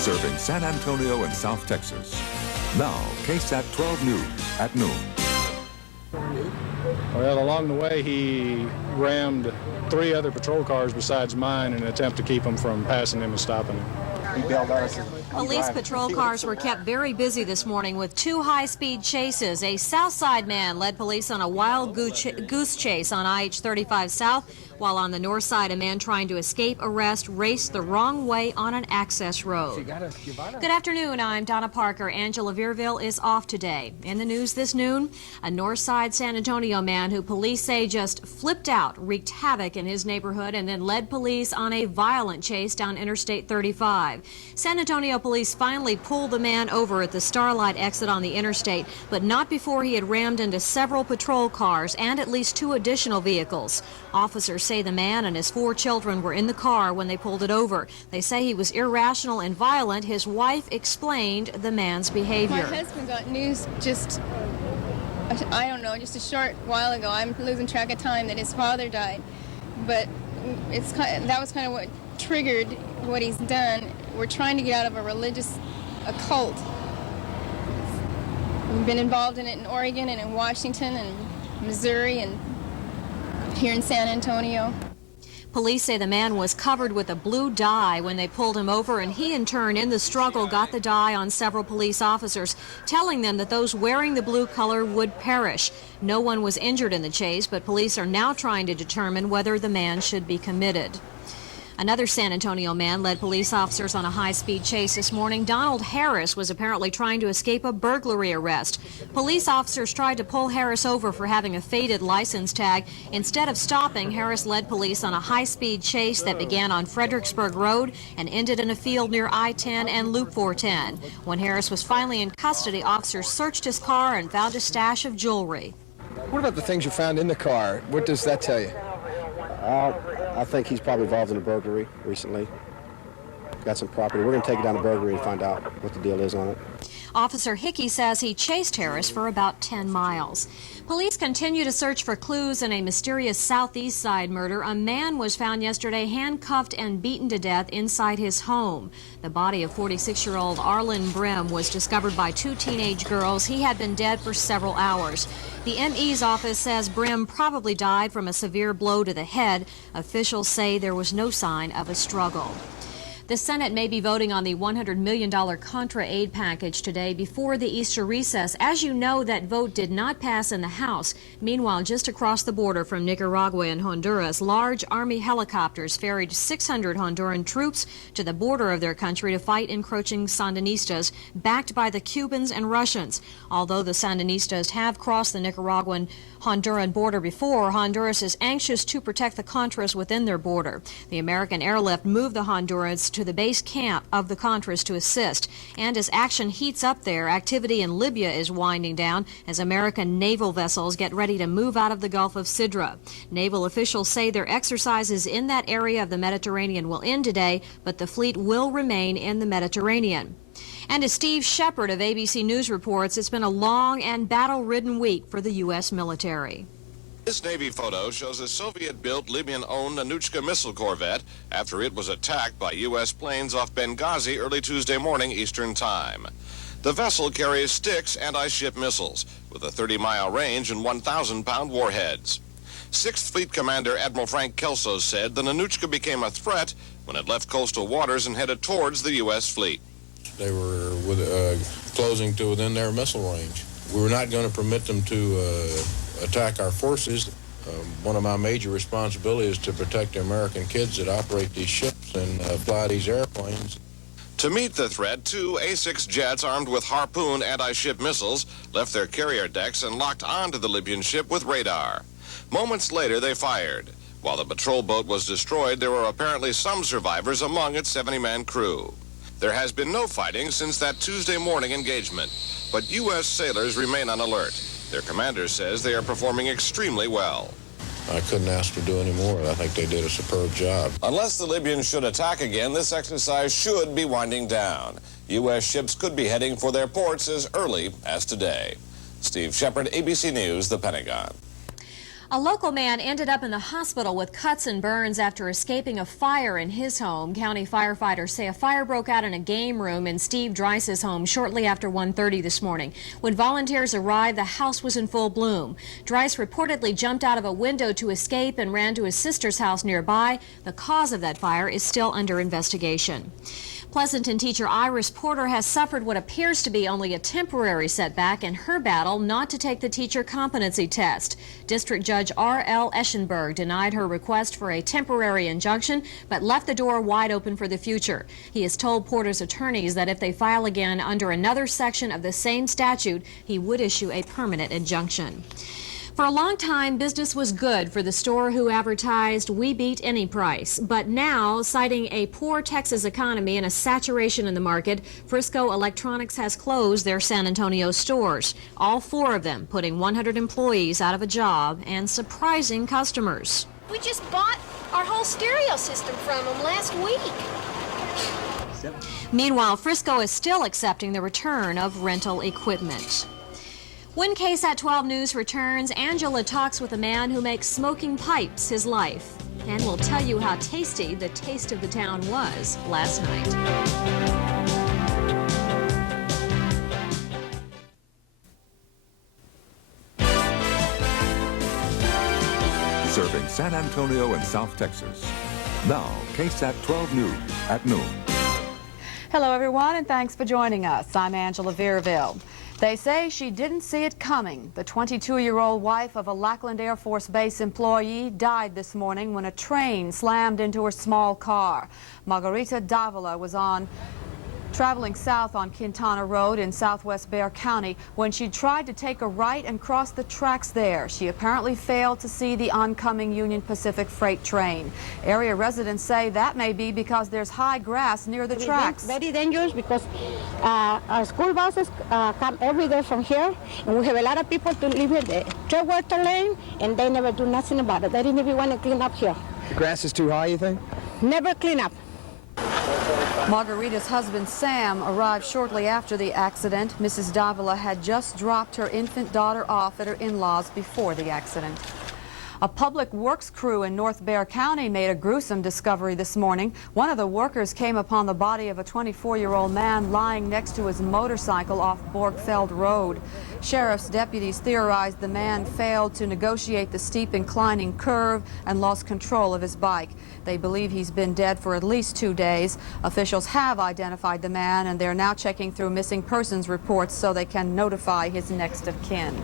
serving San Antonio and South Texas. Now, KSAT 12 News at noon. Well, along the way, he rammed 3 other patrol cars besides mine in an attempt to keep them from passing him and stopping him. Police patrol cars were kept very busy this morning with 2 high-speed chases. A Southside man led police on a wild goose chase on IH-35 South, while on the north side, a man trying to escape arrest raced the wrong way on an access road. Good afternoon, I'm Donna Parker. Angela Veerville is off today. In the news this noon, a north side San Antonio man who police say just flipped out, wreaked havoc in his neighborhood, and then led police on a violent chase down Interstate 35. San Antonio police finally pulled the man over at the Starlight exit on the interstate, but not before he had rammed into several patrol cars and at least 2 additional vehicles. Officers say the man and his 4 children were in the car when they pulled it over. They say he was irrational and violent. His wife explained the man's behavior. My husband got news just, I don't know, just a short while ago. I'm losing track of time that his father died. But that was kind of what triggered what he's done. We're trying to get out of a religious cult. We've been involved in it in Oregon and in Washington and Missouri and here in San Antonio. Police say the man was covered with a blue dye when they pulled him over, and he in turn in the struggle got the dye on several police officers, telling them that those wearing the blue color would perish. No one was injured in the chase, but police are now trying to determine whether the man should be committed. Another San Antonio man led police officers on a high-speed chase this morning. Donald Harris was apparently trying to escape a burglary arrest. Police officers tried to pull Harris over for having a faded license tag. Instead of stopping, Harris led police on a high-speed chase that began on Fredericksburg Road and ended in a field near I-10 and Loop 410. When Harris was finally in custody, officers searched his car and found a stash of jewelry. What about the things you found in the car? What does that tell you? I think he's probably involved in a burglary recently. Got some property. We're going to take it down to burglary and find out what the deal is on it. Officer Hickey says he chased Harris for about 10 miles. Police continue to search for clues in a mysterious southeast side murder. A man was found yesterday handcuffed and beaten to death inside his home. The body of 46-year-old Arlen Brim was discovered by 2 teenage girls. He had been dead for several hours. The ME's office says Brim probably died from a severe blow to the head. Officials say there was no sign of a struggle. The Senate may be voting on the $100 million Contra aid package today before the Easter recess. As you know, that vote did not pass in the House. Meanwhile, just across the border from Nicaragua and Honduras, large Army helicopters ferried 600 Honduran troops to the border of their country to fight encroaching Sandinistas, backed by the Cubans and Russians. Although the Sandinistas have crossed the Nicaraguan-Honduran border before, Honduras is anxious to protect the Contras within their border. The American airlift moved the Hondurans to the base camp of the Contras to assist. And as action heats up there, activity in Libya is winding down as American naval vessels get ready to move out of the Gulf of Sidra. Naval officials say their exercises in that area of the Mediterranean will end today, but the fleet will remain in the Mediterranean. And as Steve Shepard of ABC News reports, it's been a long and battle-ridden week for the U.S. military. This Navy photo shows a Soviet-built Libyan-owned Anuchka missile corvette after it was attacked by U.S. planes off Benghazi early Tuesday morning Eastern Time. The vessel carries Styx anti-ship missiles with a 30-mile range and 1,000-pound warheads. 6th Fleet Commander Admiral Frank Kelso said the Anuchka became a threat when it left coastal waters and headed towards the U.S. fleet. They were closing to within their missile range. We were not going to permit them to attack our forces. One of my major responsibilities is to protect the American kids that operate these ships and fly these airplanes. To meet the threat, 2 A-6 jets armed with Harpoon anti-ship missiles left their carrier decks and locked onto the Libyan ship with radar. Moments later, they fired. While the patrol boat was destroyed, there were apparently some survivors among its 70-man crew. There has been no fighting since that Tuesday morning engagement, but U.S. sailors remain on alert. Their commander says they are performing extremely well. I couldn't ask to do any more. I think they did a superb job. Unless the Libyans should attack again, this exercise should be winding down. U.S. ships could be heading for their ports as early as today. Steve Shepard, ABC News, the Pentagon. A local man ended up in the hospital with cuts and burns after escaping a fire in his home. County firefighters say a fire broke out in a game room in Steve Dryce's home shortly after 1:30 this morning. When volunteers arrived, the house was in full bloom. Dryce reportedly jumped out of a window to escape and ran to his sister's house nearby. The cause of that fire is still under investigation. Pleasanton teacher Iris Porter has suffered what appears to be only a temporary setback in her battle not to take the teacher competency test. District Judge R.L. Eschenberg denied her request for a temporary injunction, but left the door wide open for the future. He has told Porter's attorneys that if they file again under another section of the same statute, he would issue a permanent injunction. For a long time, business was good for the store who advertised, "We beat any price." But now, citing a poor Texas economy and a saturation in the market, Frisco Electronics has closed their San Antonio stores, all 4 of them putting 100 employees out of a job and surprising customers. We just bought our whole stereo system from them last week. Meanwhile, Frisco is still accepting the return of rental equipment. When KSAT 12 News returns, Angela talks with a man who makes smoking pipes his life. And we'll tell you how tasty the taste of the town was last night. Serving San Antonio and South Texas. Now, KSAT 12 News at noon. Hello, everyone, and thanks for joining us. I'm Angela Veerville. They say she didn't see it coming. The 22-year-old wife of a Lackland Air Force Base employee died this morning when a train slammed into her small car. Margarita Davila was traveling south on Quintana Road in southwest Bexar County when she tried to take a right and cross the tracks there. She apparently failed to see the oncoming Union Pacific freight train. Area residents say that may be because there's high grass near the tracks. Very dangerous because our school buses come every day from here, and we have a lot of people to live in the trail water lane, and they never do nothing about it. They didn't even want to clean up here. The grass is too high, you think? Never clean up. Margarita's husband, Sam, arrived shortly after the accident. Mrs. Davila had just dropped her infant daughter off at her in-laws before the accident. A public works crew in North Bexar County made a gruesome discovery this morning. One of the workers came upon the body of a 24-year-old man lying next to his motorcycle off Borgfeld Road. Sheriff's deputies theorized the man failed to negotiate the steep inclining curve and lost control of his bike. They believe he's been dead for at least 2 days. Officials have identified the man, and they're now checking through missing persons reports so they can notify his next of kin.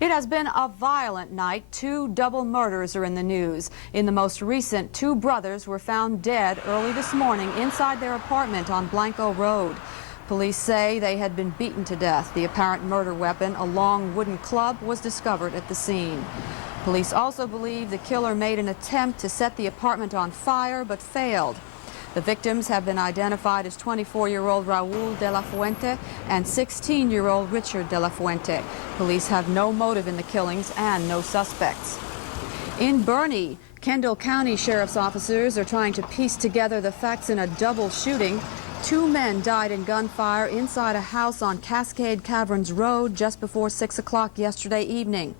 It has been a violent night. 2 double murders are in the news. In the most recent, 2 brothers were found dead early this morning inside their apartment on Blanco Road. Police say they had been beaten to death. The apparent murder weapon, a long wooden club, was discovered at the scene. Police also believe the killer made an attempt to set the apartment on fire but failed. The victims have been identified as 24-year-old Raul de la Fuente and 16-year-old Richard de la Fuente. Police have no motive in the killings and no suspects. In Bernie, Kendall County Sheriff's officers are trying to piece together the facts in a double shooting. 2 men died in gunfire inside a house on Cascade Caverns Road just before 6 o'clock yesterday evening.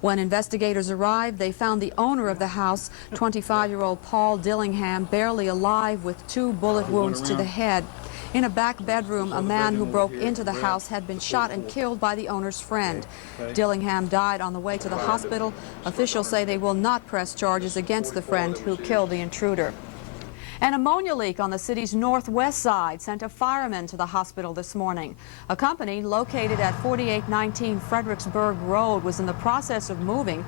When investigators arrived, they found the owner of the house, 25-year-old Paul Dillingham, barely alive with 2 bullet wounds to the head. In a back bedroom, a man who broke into the house had been shot and killed by the owner's friend. Dillingham died on the way to the hospital. Officials say they will not press charges against the friend who killed the intruder. An ammonia leak on the city's northwest side sent a fireman to the hospital this morning. A company located at 4819 Fredericksburg Road was in the process of moving.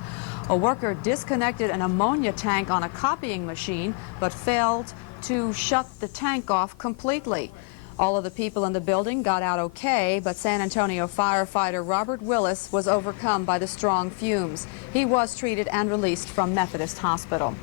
A worker disconnected an ammonia tank on a copying machine but failed to shut the tank off completely. All of the people in the building got out okay, but San Antonio firefighter Robert Willis was overcome by the strong fumes. He was treated and released from Methodist Hospital.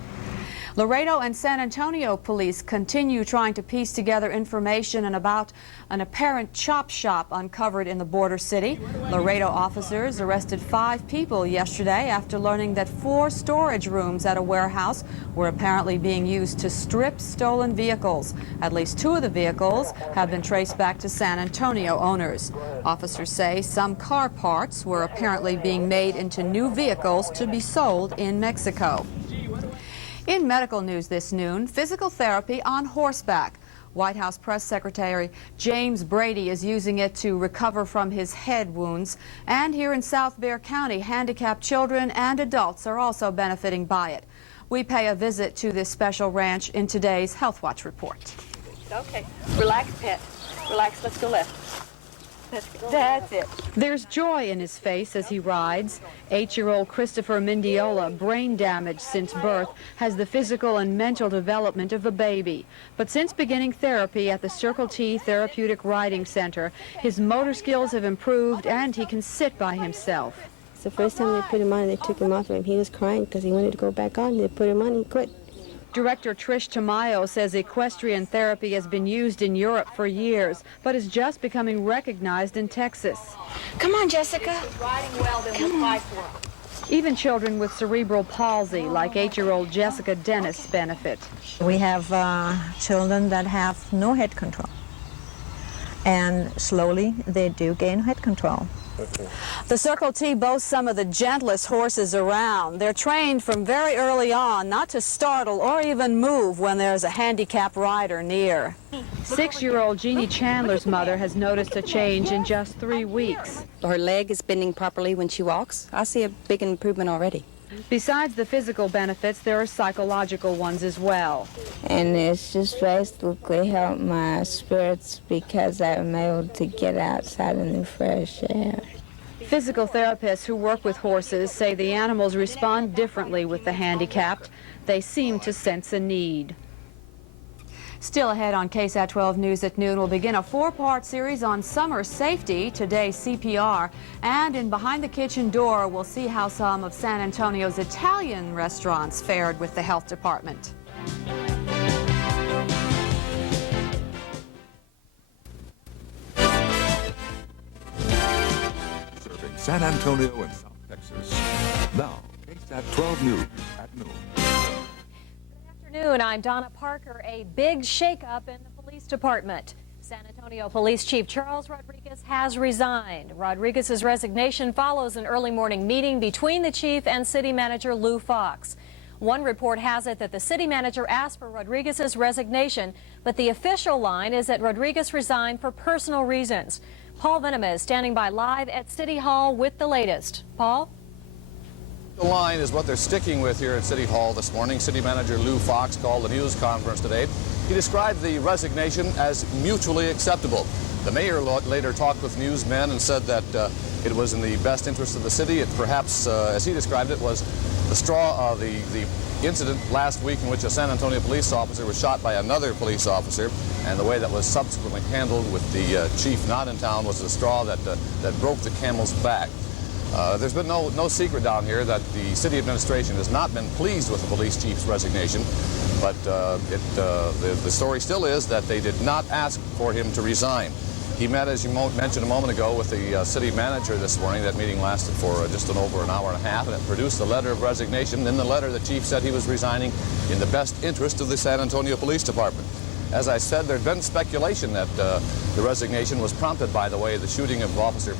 Laredo and San Antonio police continue trying to piece together information about an apparent chop shop uncovered in the border city. Laredo officers arrested 5 people yesterday after learning that 4 storage rooms at a warehouse were apparently being used to strip stolen vehicles. At least 2 of the vehicles have been traced back to San Antonio owners. Officers say some car parts were apparently being made into new vehicles to be sold in Mexico. In medical news this noon, physical therapy on horseback. White House Press Secretary James Brady is using it to recover from his head wounds. And here in South Bexar County, handicapped children and adults are also benefiting by it. We pay a visit to this special ranch in today's Health Watch report. Okay, relax, pet. Relax, let's go left. That's it. There's joy in his face as he rides. 8-year-old Christopher Mendiola, brain damage since birth, has the physical and mental development of a baby. But since beginning therapy at the Circle T Therapeutic Riding Center, his motor skills have improved and he can sit by himself. It's the first time they put him on, they took him off of him. He was crying because he wanted to go back on. They put him on, he quit. Director Trish Tamayo says equestrian therapy has been used in Europe for years, but is just becoming recognized in Texas. Come on, Jessica. Riding well, then we'll fight for him. Even children with cerebral palsy, like 8-year-old Jessica Dennis, benefit. We have children that have no head control, and slowly they do gain head control. The Circle T boasts some of the gentlest horses around. They're trained from very early on not to startle or even move when there's a handicapped rider near. 6-year-old Jeannie Chandler's mother has noticed a change in just 3 weeks. Her leg is bending properly when she walks. I see a big improvement already. Besides the physical benefits, there are psychological ones as well. And it's just basically helped my spirits because I'm able to get outside in the fresh air. Physical therapists who work with horses say the animals respond differently with the handicapped. They seem to sense a need. Still ahead on KSAT 12 News at noon, we'll begin a 4-part series on summer safety, today CPR, and in Behind the Kitchen Door, we'll see how some of San Antonio's Italian restaurants fared with the health department. Serving San Antonio and South Texas. Now, KSAT 12 News at noon. Afternoon, I'm Donna Parker. A big shakeup in the police department. San Antonio Police Chief Charles Rodriguez has resigned. Rodriguez's resignation follows an early morning meeting between the chief and city manager Lou Fox. One report has it that the city manager asked for Rodriguez's resignation, but the official line is that Rodriguez resigned for personal reasons. Paul Venema is standing by live at City Hall with the latest. Paul? The line is what they're sticking with here at City Hall this morning. City Manager Lou Fox called a news conference today. He described the resignation as mutually acceptable. The mayor later talked with newsmen and said that it was in the best interest of the city. It perhaps, as he described it, was the straw of the incident last week in which a San Antonio police officer was shot by another police officer, and the way that was subsequently handled with the chief not in town was the straw that broke the camel's back. There's been no secret down here that the city administration has not been pleased with the police chief's resignation, but the story still is that they did not ask for him to resign. He met, as you mentioned a moment ago, with the city manager this morning. That meeting lasted for just over an hour and a half, and it produced a letter of resignation. In the letter, the chief said he was resigning in the best interest of the San Antonio Police Department. As I said, there had been speculation that the resignation was prompted by the way the shooting of Officer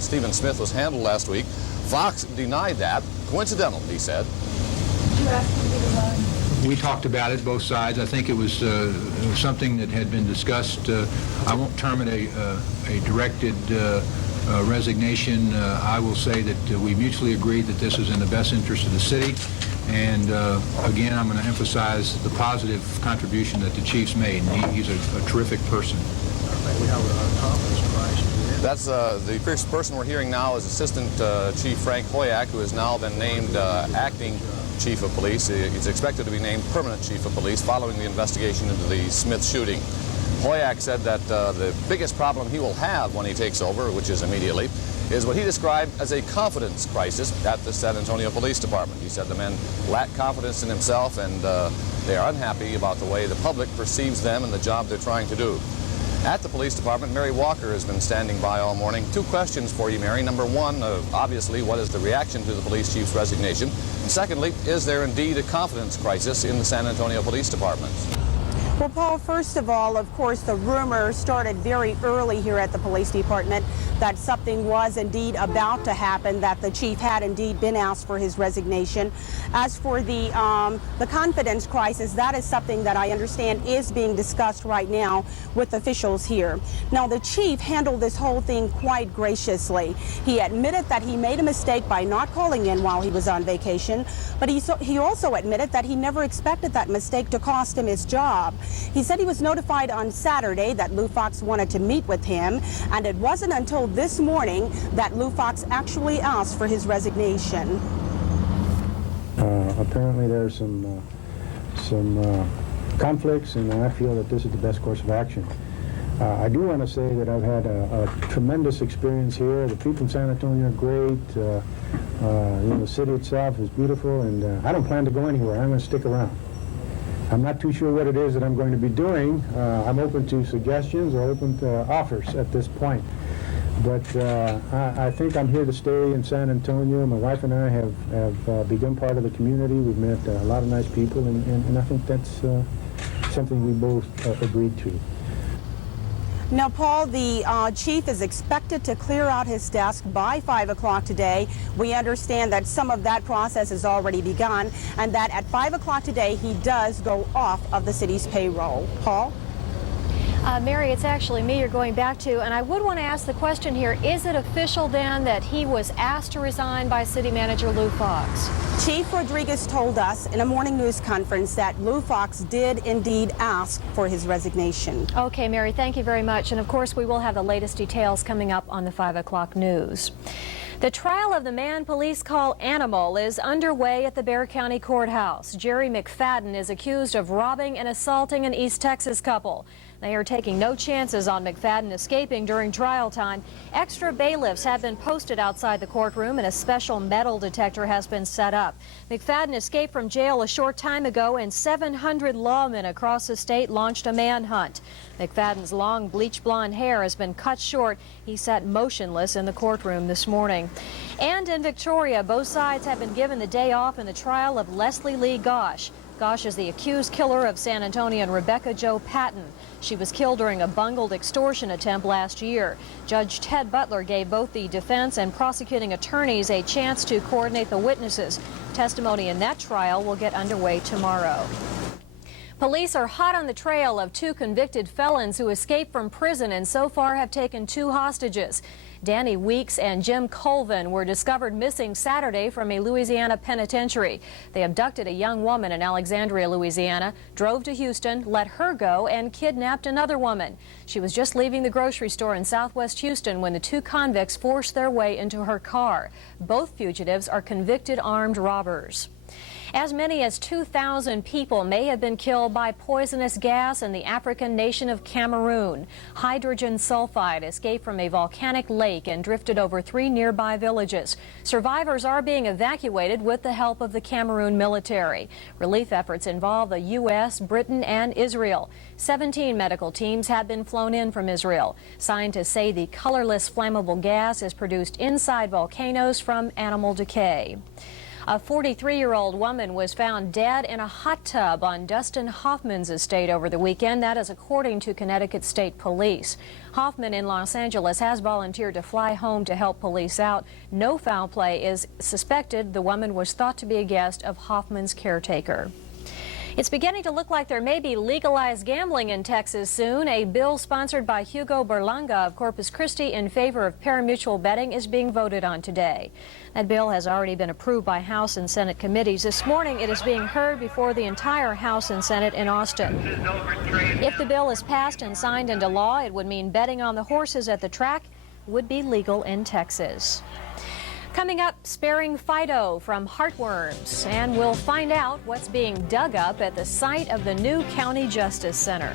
Stephen Smith was handled last week. Fox denied that. Coincidental, he said. Did you ask him to resign? We talked about it, both sides. I think it was something that had been discussed. I won't term it a directed resignation. I will say that we mutually agreed that this was in the best interest of the city. And again, I'm going to emphasize the positive contribution that the chief's made. He's a terrific person. That's the first person we're hearing now is Assistant Chief Frank Hoyak, who has now been named acting Chief of Police. He's expected to be named Permanent Chief of Police following the investigation into the Smith shooting. Hoyak said that the biggest problem he will have when he takes over, which is immediately, is what he described as a confidence crisis at the San Antonio Police Department. He said the men lack confidence in himself and they are unhappy about the way the public perceives them and the job they're trying to do. At the police department, Mary Walker has been standing by all morning. Two questions for you, Mary. Number one, obviously, what is the reaction to the police chief's resignation? And secondly, is there indeed a confidence crisis in the San Antonio Police Department? Well, Paul, first of all, of course, the rumor started very early here at the police department that something was indeed about to happen, that the chief had indeed been asked for his resignation. As for the confidence crisis, that is something that I understand is being discussed right now with officials here. Now, the chief handled this whole thing quite graciously. He admitted that he made a mistake by not calling in while he was on vacation, but he also admitted that he never expected that mistake to cost him his job. He said he was notified on Saturday that Lou Fox wanted to meet with him, and it wasn't until this morning that Lou Fox actually asked for his resignation. Apparently there's some conflicts, and I feel that this is the best course of action. I do want to say that I've had a tremendous experience here. The people in San Antonio are great. The city itself is beautiful, and I don't plan to go anywhere. I'm going to stick around. I'm not too sure what it is that I'm going to be doing. I'm open to suggestions or open to offers at this point. But I think I'm here to stay in San Antonio. My wife and I have begun part of the community. We've met a lot of nice people, and I think that's something we both agreed to. Now, Paul, the chief is expected to clear out his desk by 5 o'clock today. We understand that some of that process has already begun, and that at 5 o'clock today, he does go off of the city's payroll. Paul? Mary, it's actually me you're going back to, and I would want to ask the question here, is it official then that he was asked to resign by City Manager Lou Fox? Chief Rodriguez told us in a morning news conference that Lou Fox did indeed ask for his resignation. Okay, Mary, thank you very much, and of course we will have the latest details coming up on the 5 o'clock news. The trial of the man police call Animal is underway at the Bexar County Courthouse. Jerry McFadden is accused of robbing and assaulting an East Texas couple. They are taking no chances on McFadden escaping during trial time. Extra bailiffs have been posted outside the courtroom and a special metal detector has been set up. McFadden escaped from jail a short time ago and 700 lawmen across the state launched a manhunt. McFadden's long bleach blonde hair has been cut short. He sat motionless in the courtroom this morning. And in Victoria, both sides have been given the day off in the trial of Leslie Lee Gosh. Gosh is the accused killer of San Antonian Rebecca Jo Patton. She was killed during a bungled extortion attempt last year. Judge Ted Butler gave both the defense and prosecuting attorneys a chance to coordinate the witnesses. Testimony in that trial will get underway tomorrow. Police are hot on the trail of two convicted felons who escaped from prison and so far have taken 2 hostages. Danny Weeks and Jim Colvin were discovered missing Saturday from a Louisiana penitentiary. They abducted a young woman in Alexandria, Louisiana, drove to Houston, let her go, and kidnapped another woman. She was just leaving the grocery store in southwest Houston when the 2 convicts forced their way into her car. Both fugitives are convicted armed robbers. As many as 2,000 people may have been killed by poisonous gas in the African nation of Cameroon. Hydrogen sulfide escaped from a volcanic lake and drifted over 3 nearby villages. Survivors are being evacuated with the help of the Cameroon military. Relief efforts involve the U.S., Britain, and Israel. 17 medical teams have been flown in from Israel. Scientists say the colorless flammable gas is produced inside volcanoes from animal decay. A 43-year-old woman was found dead in a hot tub on Dustin Hoffman's estate over the weekend. That is according to Connecticut State Police. Hoffman in Los Angeles has volunteered to fly home to help police out. No foul play is suspected. The woman was thought to be a guest of Hoffman's caretaker. It's beginning to look like there may be legalized gambling in Texas soon. A bill sponsored by Hugo Berlanga of Corpus Christi in favor of parimutuel betting is being voted on today. That bill has already been approved by House and Senate committees. This morning it is being heard before the entire House and Senate in Austin. If the bill is passed and signed into law, it would mean betting on the horses at the track would be legal in Texas. Coming up, sparing Fido from heartworms, and we'll find out what's being dug up at the site of the new County Justice Center.